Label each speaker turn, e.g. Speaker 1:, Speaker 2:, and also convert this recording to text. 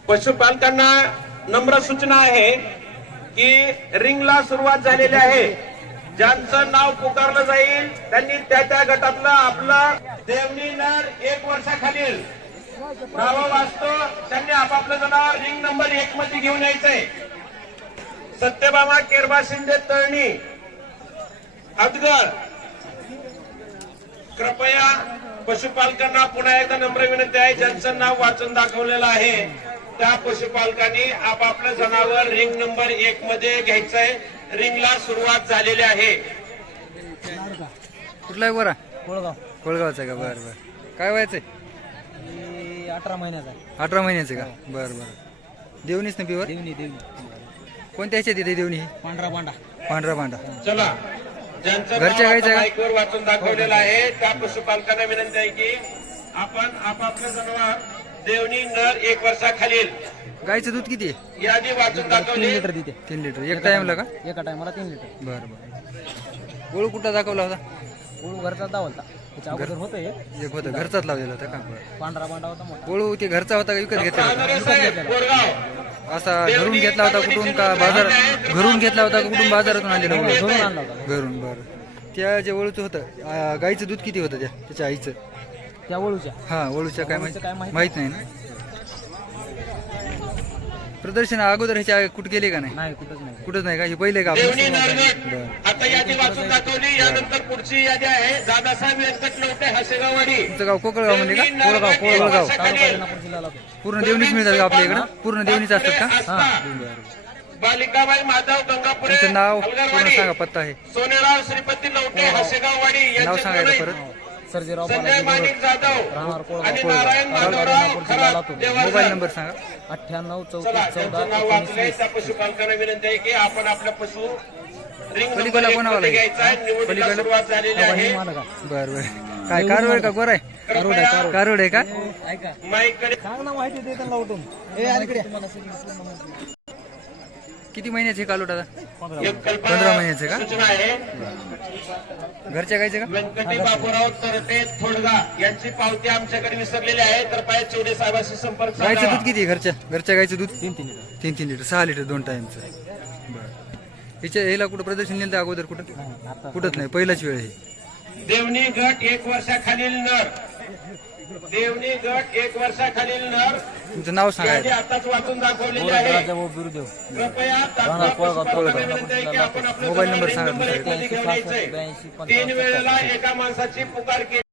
Speaker 1: पशुपालकांना नम्र सूचना आहे की रिंगला सुरुवात झालेली आहे. ज्यांचं नाव पुकारलं जाईल त्यांनी त्या त्या गटातलं आपलं देवणी नर 1 वर्षाखालील नाव वाचतो त्यांनी आपापलं जनावर रिंग नंबर 1 मध्ये घेऊन यायचंय. सत्यभामा केरबा शिंदे तळणी अदगळ, कृपया पशुपालकांना पुन्हा एकदा नम्र विनंती आहे, ज्यांचं नाव वाचून दाखवलेलं आहे त्या पशुपालकांनी आपापलं जनावर रिंग नंबर 1 मध्ये घ्यायचंय. रिंगला सुरुवात झालेली आहे.
Speaker 2: कुठला आहे बरा?
Speaker 3: कोळगाव.
Speaker 2: कोळगावचा का? बरं बरं. काय व्हायचंय?
Speaker 3: 18 महिन्याचा.
Speaker 2: 18 महिन्याचं का? बरं बरं. देवणीच ना प्युअर?
Speaker 3: देवणी देवणी.
Speaker 2: कोणत्या ह्याच्यात येते देवणी ही?
Speaker 3: पांढरा बांडा.
Speaker 2: पांढरा भांडा.
Speaker 1: चला, ज्यांचं
Speaker 2: घरच्या गाईचं का?
Speaker 1: माईकवर वाचून दाखवलेलं आहे त्या पशुपालकांना विनंती आहे की आपण आपापलं जनावर देवणी नर 1 वर्षाखालील
Speaker 2: गाईचं दूध किती आहे?
Speaker 1: यादी वाचून
Speaker 3: 3
Speaker 1: दाखवली.
Speaker 3: लिटर देते.
Speaker 2: 3 लिटर एक टाइमला का?
Speaker 3: एका टायमाला 3 लिटर.
Speaker 2: बरं बरं. गोळू कुठला दाखवला होता?
Speaker 3: गोळू घरचा दावलता. त्याच्या अगोदर होतं
Speaker 2: एक होतं घरचाच लावलेला होता का? बरं.
Speaker 3: पांढरा बांडा होता मोठा.
Speaker 2: गोळू ते घरचा होता का विकत घेतला होता?
Speaker 1: आंधळे साहेब, बोरगाव.
Speaker 2: असा घरून घेतला होता कुठून का बाजार? घरून घेतला होता का कुठून बाजारातून आणलेला
Speaker 3: घरून
Speaker 2: होता?
Speaker 3: आणला होता.
Speaker 2: घरून. बरं. त्या जे वळूचं होतं गाईचं दूध किती होतं त्याच्या आईचं?
Speaker 3: त्या वळूच्या.
Speaker 2: हा वळूच्या काय
Speaker 3: वळूचं काय
Speaker 2: माहित
Speaker 3: माहित
Speaker 2: नाही ना. प्रदर्शन अगोदर ह्याच्या कुठे गेले का नाही?
Speaker 3: नाही कुठंच नाही.
Speaker 2: कुठंच नाही का? हे पहिले का
Speaker 1: देवणी
Speaker 2: आपलं?
Speaker 1: नरगट
Speaker 2: बरं.
Speaker 1: आता यादी वाचून दाखवली. यानंतर पुढची यादी आहे दादासाहेब व्यंकट नवटे हसेगाववाडी.
Speaker 2: तुमचं गाव कोकळगाव म्हणजे का?
Speaker 1: देवणी नरगट एक
Speaker 2: कोळगाव.
Speaker 1: वर्षाखालील.
Speaker 3: तालुका रेणापूर जिल्हा लागतो.
Speaker 2: पूर्ण देवणीच मिळतात का आपल्या इकडं? पूर्ण देवणीच असतात का?
Speaker 1: आस्था. बालिकाबाई माधव गंगापुरे
Speaker 2: तुमचं नाव पूर्ण
Speaker 1: हलगरवाडी.
Speaker 2: सांगा, पत्ता आहे.
Speaker 1: सोनेराव श्रीपती नवटे हसेगाववाडी
Speaker 2: नाव
Speaker 1: यांचे
Speaker 2: सांगायचं
Speaker 1: प्रणय.
Speaker 2: परत.
Speaker 3: सर्जेराव
Speaker 1: संजय
Speaker 3: बालाजी
Speaker 1: माणिक
Speaker 3: गोरड.
Speaker 1: जाधव
Speaker 3: राहणार कोळगाव.
Speaker 1: आणि नारायण माधवराव
Speaker 3: रेणापूर जिल्हा
Speaker 1: खरात
Speaker 3: लातूर.
Speaker 1: देवर्धन.
Speaker 2: मोबाईल नंबर सांगा.
Speaker 3: 98
Speaker 1: चला,
Speaker 3: 34
Speaker 1: ज्यांचं
Speaker 3: 14
Speaker 1: नाव
Speaker 3: 19
Speaker 1: वाचलंय
Speaker 3: 20.
Speaker 1: त्या पशुपालकांना विनंती आहे की आपण आपल्या पशु रिंग
Speaker 2: पलीकडला
Speaker 1: नंबर 1
Speaker 2: कोणावाला
Speaker 1: मध्ये
Speaker 2: आहे?
Speaker 1: घ्यायचा आहे. निवडीला
Speaker 2: पलीकडला?
Speaker 1: सुरुवात झालेली आहे.
Speaker 3: मालका.
Speaker 2: बरं बरं. काय कारवड का गोर आहे?
Speaker 1: कृपया
Speaker 2: कारवड आहे का?
Speaker 3: ऐका.
Speaker 1: माईककडे
Speaker 3: सांग ना माहिती देतात लावून. ए अलीकडे.
Speaker 2: किती महिन्याचे कालोट आता?
Speaker 1: एक
Speaker 2: 15
Speaker 1: कल्पना
Speaker 2: महिन्याचे का?
Speaker 1: सूचना आहे.
Speaker 2: घरच्या गायचे का?
Speaker 1: व्यंकटी बापूराव तरटे थोडगा यांची पावती आमच्याकडे विसरलेली आहे. कृपया चौधरी साहेबांशी संपर्क
Speaker 2: गायचं
Speaker 1: साधावा.
Speaker 2: दूध किती आहे घरच्या गायचं दूध?
Speaker 3: 3 लिटर.
Speaker 2: 3 litre 6 litre 2 टाइमचं. बरं. हिच्या ह्याला कुठं प्रदर्शन नेलं अगोदर कुठं?
Speaker 3: आता
Speaker 2: कुठंच नाही, पहिलाच वेळ आहे.
Speaker 1: देवणी गट 1 वर्षाखालील नर. देवणी गट 1 वर्षाखालील नर
Speaker 2: तुमचं नाव सांगा.
Speaker 1: यादी आताच वाचून दाखवलेली आहे.
Speaker 3: राजा भाऊ बिरुदेव.
Speaker 1: कृपया तात्काळ
Speaker 3: कोळगाव,
Speaker 1: पशुपालकांना विनंती आहे की आपण आपलं
Speaker 2: मोबाईल
Speaker 1: जनावर
Speaker 2: नंबर
Speaker 1: रिंग
Speaker 2: सांगा
Speaker 1: नंबर
Speaker 2: तुमचा.
Speaker 1: 1 मध्ये घेऊन यायचंय.
Speaker 3: 82
Speaker 1: 3 वेळेला एका माणसाची पुकार केली.